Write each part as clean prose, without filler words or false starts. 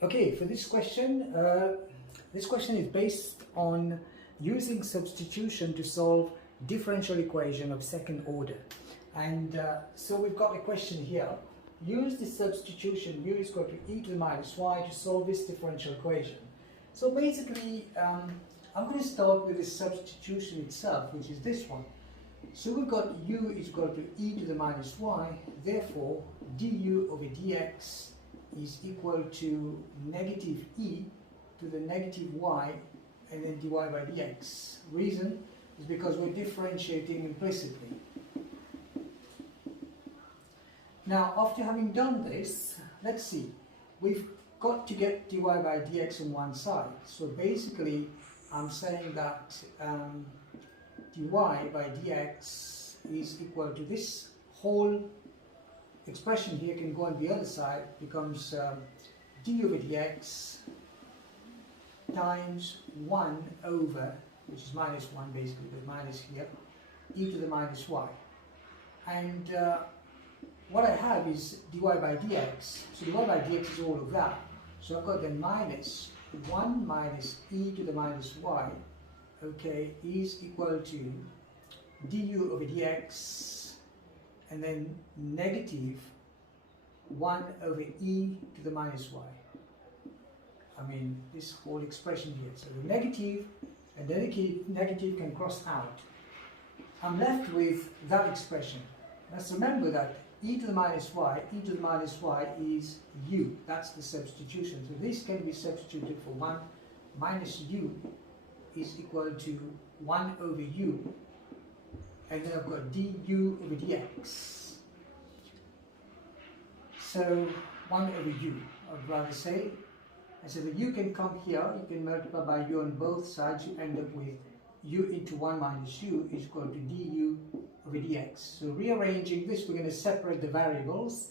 Okay, for this question is based on using substitution to solve differential equation of second order. And so we've got a question here. Use the substitution u is equal to e to the minus y to solve this differential equation. So basically, I'm going to start with the substitution itself, which is this one. So we've got u is equal to e to the minus y, therefore du over dx is equal to negative e to the negative y and then dy by dx. Reason is because we're differentiating implicitly. Now, after having done this, let's see, we've got to get dy by dx on one side. So basically, I'm saying that dy by dx is equal to this whole expression here can go on the other side, becomes d over dx times 1 over, which is minus 1 basically, but minus here, e to the minus y. And what I have is dy by dx, so dy by dx is all of that. So I've got the minus 1 minus e to the minus y, okay, is equal to du over dx and then negative 1 over e to the minus y. I mean, this whole expression here. So the negative and the negative can cross out. I'm left with that expression. Let's remember that e to the minus y is u. That's the substitution. So this can be substituted for 1 minus u is equal to 1 over u. And then I've got du over dx. So 1 over u, I'd rather say. And so the u can come here, you can multiply by u on both sides, you end up with u into 1 minus u is equal to du over dx. So rearranging this, we're going to separate the variables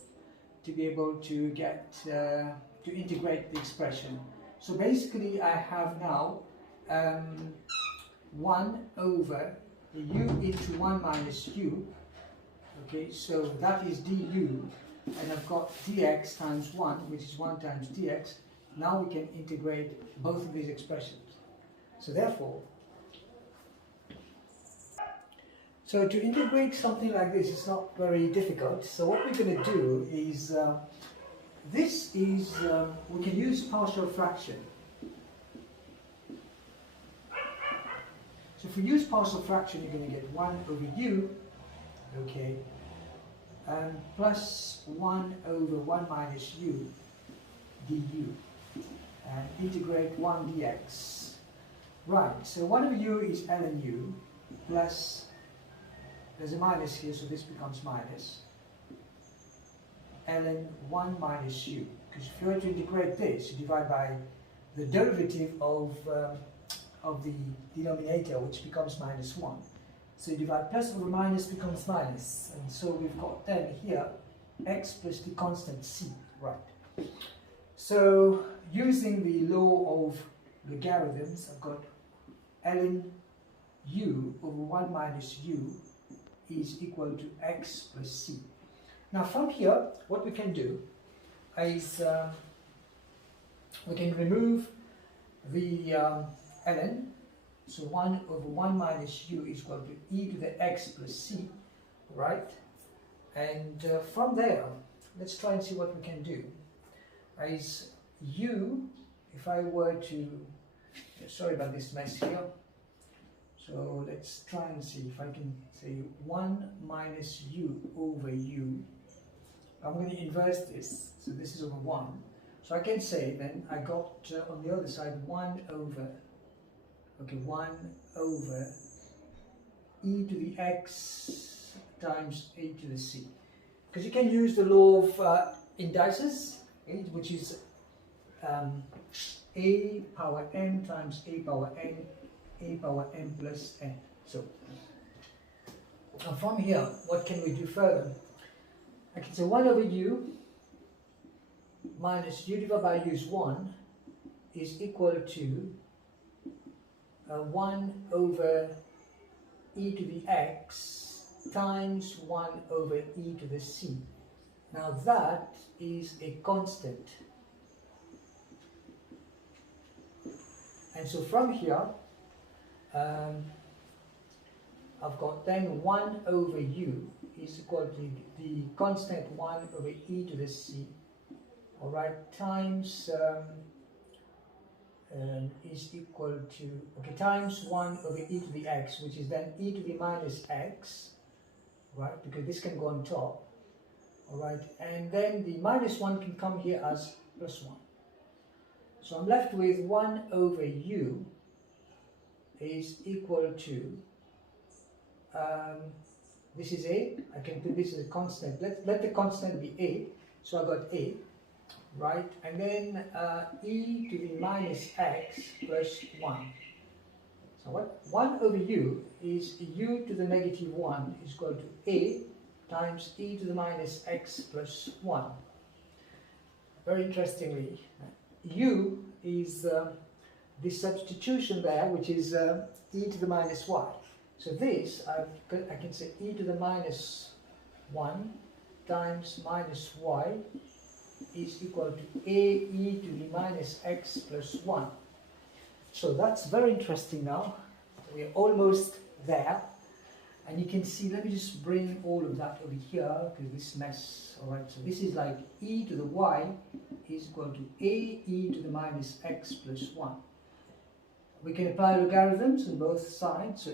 to be able to get, to integrate the expression. So basically I have now 1 over u into 1 minus u, okay, so that is du, and I've got dx times 1, which is 1 times dx. Now we can integrate both of these expressions. So therefore, so to integrate something like this is not very difficult. So what we're going to do is, we can use partial fraction. So if we use partial fraction, you're going to get 1 over u, okay, plus 1 over 1 minus u du, and integrate 1 dx. Right, so 1 over u is ln u, plus, there's a minus here, so this becomes minus, ln 1 minus u. Because if you were to integrate this, you divide by the derivative of the denominator, which becomes minus 1. So you divide plus over minus becomes minus. And so we've got then here x plus the constant c, right. So using the law of logarithms, I've got ln u over 1 minus u is equal to x plus c. Now from here, what we can do is we can remove the ln, so 1 over 1 minus u is equal to e to the x plus c, right? And from there, let's try and see what we can do. Is u, if I were to, sorry about this mess here, so let's try and see if I can say 1 minus u over u. I'm going to inverse this, so this is over 1. So I can say then I got on the other side 1 over, okay, 1 over e to the x times a to the c. Because you can use the law of indices, which is a power n times a power n plus n. So, and from here, what can we do further? I can say 1 over u minus u divided by u is 1 is equal to 1 over e to the x times 1 over e to the c. Now that is a constant. And so from here, I've got then 1 over u is equal to the constant 1 over e to the c, all right, times is equal to, okay, times 1 over e to the x, which is then e to the minus x, right, because this can go on top, all right, and then the minus 1 can come here as plus 1. So I'm left with 1 over u is equal to, this is a, I can put this as a constant, let the constant be a, so I got a, right, and then e to the minus x plus 1. So what 1 over u is u to the negative 1 is equal to a times e to the minus x plus 1. Very interestingly, u is the substitution there, which is e to the minus y. So this, I can say e to the minus 1 times minus y is equal to a e to the minus x plus 1. So that's very interesting now. We're almost there. And you can see, let me just bring all of that over here, because this mess, all right, so this is like e to the y is equal to a e to the minus x plus 1. We can apply logarithms on both sides, so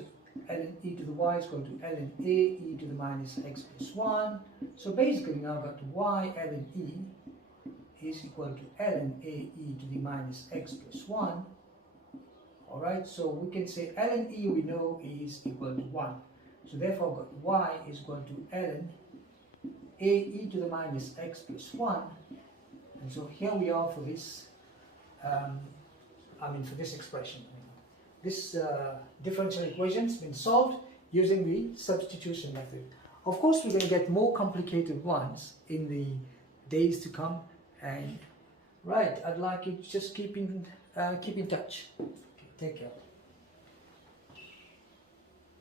ln e to the y is equal to ln a e to the minus x plus 1. So basically now I've got y ln e is equal to ln a e to the minus x plus 1. Alright, so we can say ln e we know is equal to 1. So therefore I've got y is equal to ln a e to the minus x plus 1. And so here we are for this, for this expression. This differential equation has been solved using the substitution method. Of course, we're going to get more complicated ones in the days to come. And right, I'd like you to just keep in touch. Okay, take care.